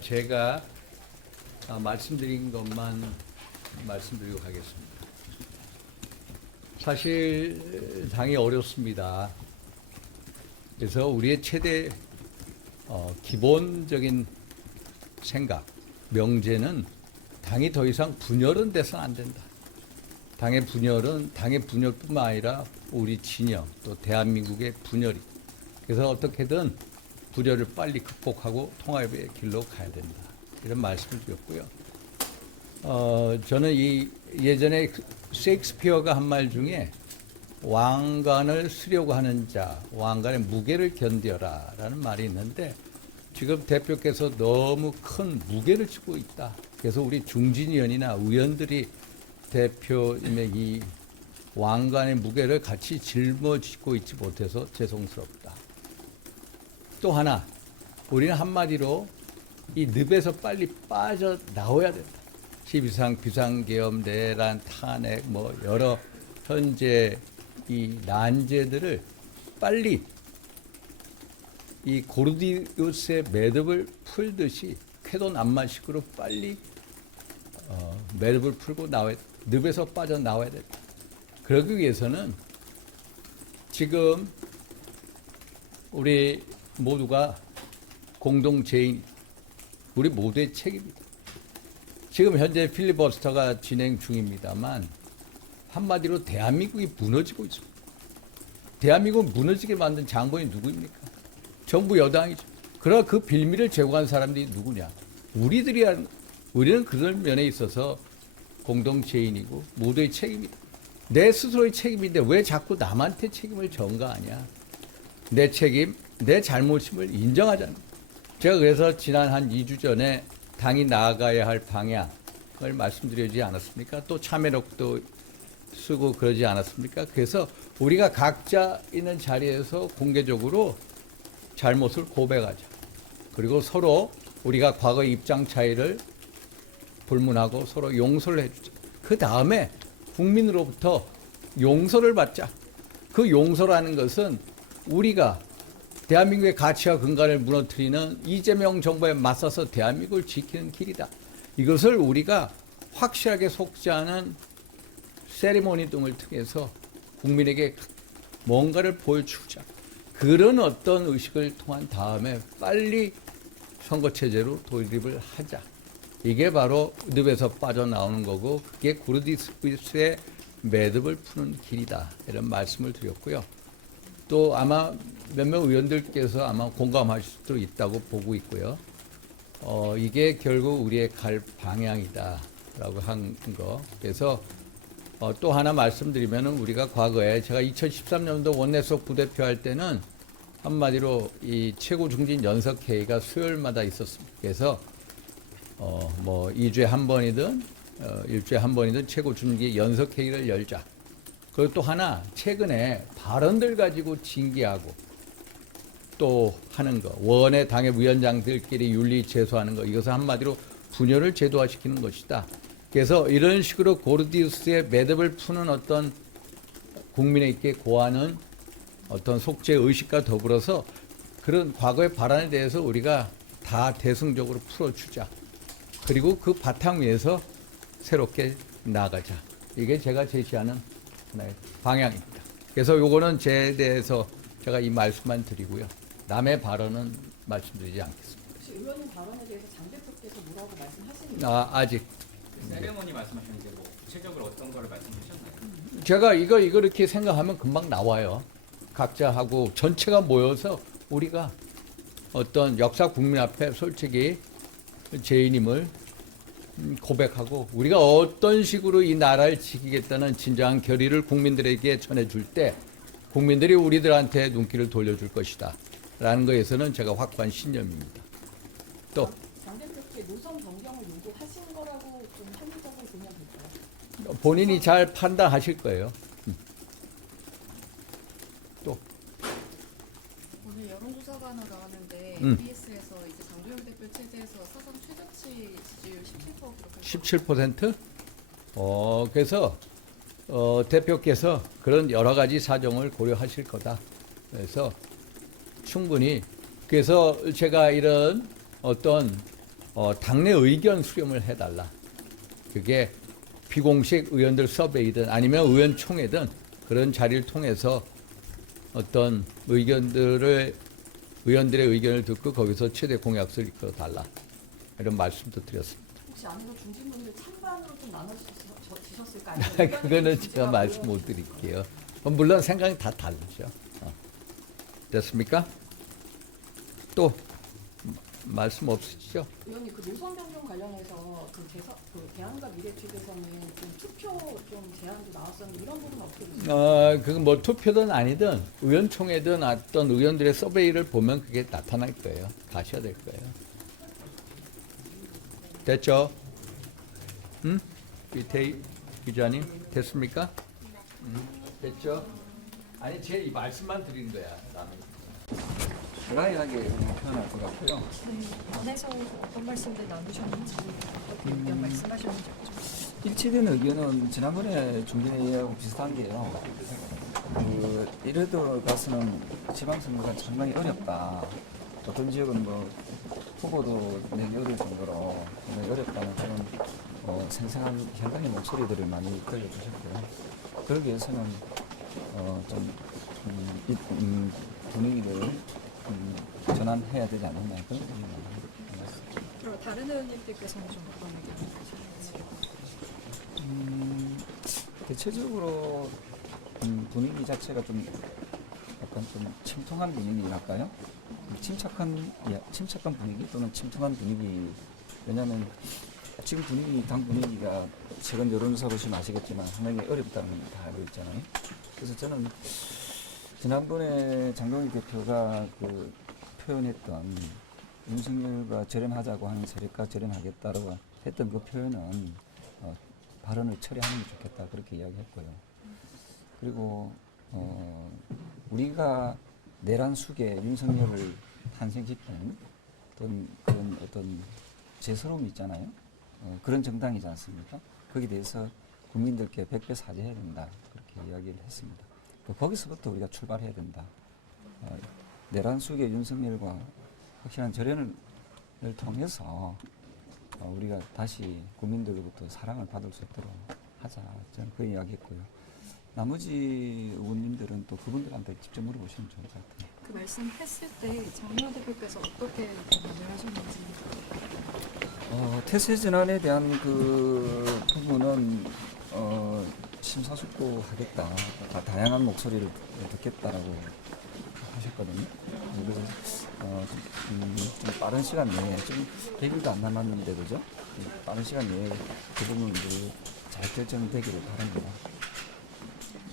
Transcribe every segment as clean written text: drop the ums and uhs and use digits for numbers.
제가 말씀드린 것만 말씀드리고 가겠습니다. 사실 당이 어렵습니다. 그래서 우리의 최대 기본적인 생각, 명제는 당이 더 이상 분열은 돼서는 안 된다. 당의 분열뿐만 아니라 우리 진영, 또 대한민국의 분열이. 그래서 어떻게든 분열을 빨리 극복하고 통합의 길로 가야 된다. 이런 말씀을 드렸고요. 저는 예전에 셰익스피어가 한 말 중에 왕관을 쓰려고 하는 자, 왕관의 무게를 견뎌라 라는 말이 있는데, 지금 대표께서 너무 큰 무게를 지고 있다. 그래서 우리 중진위원이나 의원들이 대표님의 이 왕관의 무게를 같이 짊어지고 있지 못해서 죄송스럽다. 또 하나, 우리는 한마디로 이 늪에서 빨리 빠져나와야 된다. 12상 비상계엄, 내란, 탄핵, 여러 현재 이 난제들을 빨리 이 고르디우스의 매듭을 풀듯이 쾌도난만식으로 빨리 매듭을 풀고 늪에서 빠져나와야 된다. 그러기 위해서는 지금 우리 모두가 공동체인 우리 모두의 책임입니다. 지금 현재 필리버스터가 진행 중입니다만 한마디로 대한민국이 무너지고 있습니다. 대한민국을 무너지게 만든 장본이 누구입니까? 정부 여당이죠. 그러나 그 빌미를 제공한 사람들이 누구냐? 우리는 그런 면에 있어서 공동체인이고 모두의 책임이다. 내 스스로의 책임인데 왜 자꾸 남한테 책임을 전가하냐? 내 책임, 내 잘못임을 인정하자는 거예요. 제가 그래서 지난 한 2주 전에 당이 나아가야 할 방향을 말씀드리지 않았습니까? 또 참여록도 쓰고 그러지 않았습니까? 그래서 우리가 각자 있는 자리에서 공개적으로 잘못을 고백하자. 그리고 서로 우리가 과거의 입장 차이를 불문하고 서로 용서를 해주자. 그 다음에 국민으로부터 용서를 받자. 그 용서라는 것은 우리가 대한민국의 가치와 근간을 무너뜨리는 이재명 정부에 맞서서 대한민국을 지키는 길이다. 이것을 우리가 확실하게 속죄하는 세리머니 등을 통해서 국민에게 뭔가를 보여주자. 그런 어떤 의식을 통한 다음에 빨리 선거체제로 돌입을 하자. 이게 바로 늪에서 빠져나오는 거고, 그게 고르디우스의 매듭을 푸는 길이다. 이런 말씀을 드렸고요. 또 아마 몇몇 의원들께서 아마 공감하실 수도 있다고 보고 있고요. 이게 결국 우리의 갈 방향이다라고 한 거. 그래서 또 하나 말씀드리면은 우리가 과거에 제가 2013년도 원내수석 부대표 할 때는 한마디로 이 최고 중진 연석회의가 수요일마다 있었습니다. 그래서 2주에 한 번이든 일주에 한 번이든 최고 중진 연석회의를 열자. 그리고 또 하나, 최근에 발언들 가지고 징계하고 또 하는 거, 원외 당협 위원장들끼리 윤리 제소하는 거, 이것은 한마디로 분열을 제도화시키는 것이다. 그래서 이런 식으로 고르디우스의 매듭을 푸는 어떤 국민에게 고하는 어떤 속죄 의식과 더불어서 그런 과거의 발언에 대해서 우리가 다 대승적으로 풀어주자. 그리고 그 바탕 위에서 새롭게 나가자. 이게 제가 제시하는 하나의 방향입니다. 그래서 요거는 제 대해서 제가 이 말씀만 드리고요. 남의 발언은 말씀드리지 않겠습니다. 혹시 의원님 발언에 대해서 장 대표께서 뭐라고 말씀하시는지? 아직. 세레머니 말씀하셨는데 구체적으로 어떤 거를 말씀하셨나요? 제가 이거 이렇게 생각하면 금방 나와요. 각자 하고 전체가 모여서 우리가 어떤 역사 국민 앞에 솔직히 죄인임을 고백하고 우리가 어떤 식으로 이 나라를 지키겠다는 진정한 결의를 국민들에게 전해줄 때 국민들이 우리들한테 눈길을 돌려줄 것이다 라는 것에서는 제가 확고한 신념입니다. 또 장 대표께 노선 변경을 요구하신 거라고 좀 합리적으로 보면 될까요? 본인이 잘 판단하실 거예요. 또 오늘 여론조사가 하나 나왔는데 음. EBS에서 이제 장도영 대표 체제에서 사상 최저치 지지율 17%. 17%? 그래서 대표께서 그런 여러 가지 사정을 고려하실 거다. 그래서 충분히 그래서 제가 이런 어떤 당내 의견 수렴을 해달라. 그게 비공식 의원들 서베이든 아니면 의원총회든 그런 자리를 통해서 어떤 의견들을 의원들의 의견을 듣고 거기서 최대 공약서를 이끌어 달라. 이런 말씀도 드렸습니다. 혹시 안에서 중진분들 찬반으로 좀 나눠주셨을까? 아니면 그거는 제가 말씀 못 드릴게요. 물론 생각이 다 다르죠. 됐습니까? 또 말씀 없으시죠? 의원님 그 노선 변경 관련해서 그 대안과 미래축에서는 좀 투표 좀 제안도 나왔었는데 이런 부분은 어떻게 보세요? 그건 뭐 투표든 아니든 의원총회든 어떤 의원들의 서베이를 보면 그게 나타날 거예요. 가셔야 될 거예요. 됐죠? 응? 이태희 기자님 됐습니까? 됐죠? 아니 제 이 말씀만 드린 거야. 드라이하게 그냥 표현할 것 같고요. 안에서 어떤 말씀들 나누셨는지 어떻게 의견 말씀하셨는지 일치된 의견은 지난번에 중진회의하고 비슷한 게요. 이래도 가서는 지방선거가 상당히 어렵다. 어떤 지역은 뭐 후보도 내기 어려울 정도로 굉장히 어렵다는 그런 생생한 현장의 목소리들을 많이 들려주셨고요. 그러기 위해서는 분위기를 전환해야 되지 않느냐 그런 생각이 많습니다. 그리고 다른 의원님들께서는 좀 어떤 의견을 가지셨는지 대체적으로 분위기 자체가 좀 약간 좀 침통한 분위기랄까요? 침착한 분위기 또는 침통한 분위기. 왜냐하면 지금 당 분위기가 최근 여론조사 보시면 아시겠지만 상당히 어렵다는 걸 다 알고 있잖아요. 그래서 저는 지난번에 장동희 대표가 그 표현했던 윤석열과 절연하자고 하는 세력과 절연하겠다라고 했던 그 표현은 발언을 처리하는 게 좋겠다 그렇게 이야기했고요. 그리고 우리가 내란 숙에 윤석열을 탄생시킨 그런 어떤 제스러움이 있잖아요. 그런 정당이지 않습니까? 거기에 대해서 국민들께 백배 사죄해야 된다 그렇게 이야기를 했습니다. 거기서부터 우리가 출발해야 된다. 내란 숙의 윤석열과 확실한 절연을 통해서 우리가 다시 국민들로부터 사랑을 받을 수 있도록 하자. 저는 그 이야기했고요. 나머지 의원님들은 또 그분들한테 직접 물어보시면 좋을 것 같아요. 그 말씀했을 때 장미화 대표께서 어떻게 답변을 하셨는지. 태세 전환에 대한 그 부분은 심사숙고하겠다. 다양한 목소리를 듣겠다라고 하셨거든요. 그래서 좀 빠른 시간 내에 좀 100일도 안 남았는데 그죠? 빠른 시간 내에 그 부분들이 잘 결정되기를 바랍니다.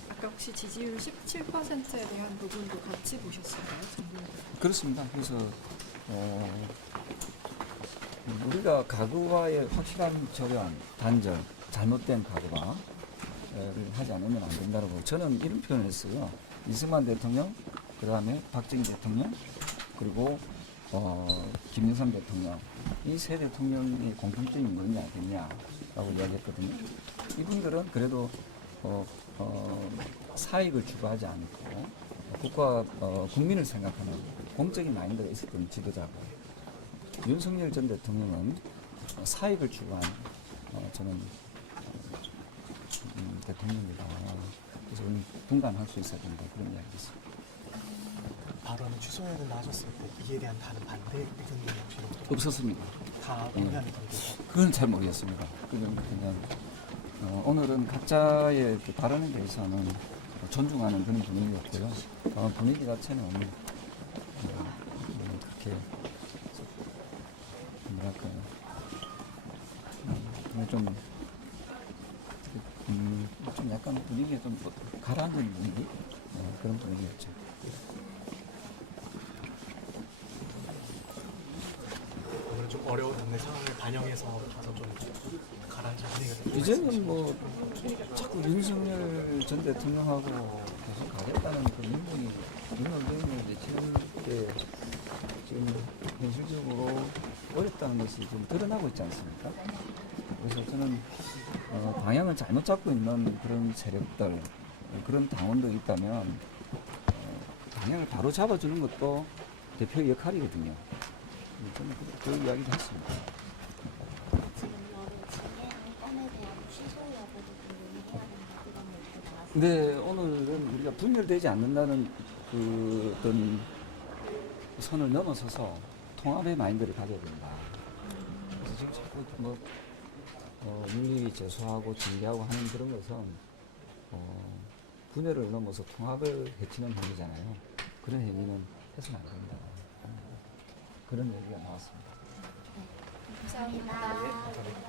아까 혹시 지지율 17%에 대한 부분도 같이 보셨을까요? 그렇습니다. 그래서 우리가 가구와의 확실한 절연, 단절, 잘못된 가구화를 하지 않으면 안 된다고 저는 이런 표현을 했어요. 이승만 대통령, 그 다음에 박정희 대통령, 그리고 김영삼 대통령 이 세 대통령의 공통점이 뭐냐라고 이야기했거든요. 이분들은 그래도 사익을 추구하지 않고 국가 국민을 생각하는 공적인 마인드가 있었던 지도자고 윤석열 전 대통령은 사익을 추구한 저는 대통령이다. 그래서 우리는 분간할 수 있어야 된다 그런 이야기였습니다. 발언을 취소해야 된다 하셨을 때 이에 대한 다른 반대 의견이 혹시 없었습니다. 다 동의하는 관계? 그건 잘 모르겠습니다. 그건 그냥 오늘은 각자의 그 발언에 대해서는 존중하는 그런 분위기였고요. 분위기 자체는 그렇게 뭐랄까요? 좀 약간 분위기가 좀 가라앉은 분위기 그런 분위기였죠. 오늘 좀 어려운 당내 상황을 반영해서 가서 좀 가라앉은 분위기가 되고 이제는 뭐 자꾸 윤석열 전 대통령하고 계속 가겠다는 그 민분이 윤석열을 내치는 게 지금 현실적으로 어렵다는 것이 좀 드러나고 있지 않습니까? 그래서 저는 방향을 잘못 잡고 있는 그런 세력들, 그런 당원들이 있다면 방향을 바로 잡아주는 것도 대표의 역할이거든요. 저는 그 이야기도 했습니다. 근데 오늘은 우리가 분열되지 않는다는 그 어떤 선을 넘어서서 통합의 마인드를 가져야 된다. 그래서 지금 자꾸 뭐 윤리 제소하고 징계하고 하는 그런 것은 분열을 넘어서 통합을 해치는 행위잖아요. 그런 행위는 해서는 안 된다. 그런 얘기가 나왔습니다. 감사합니다.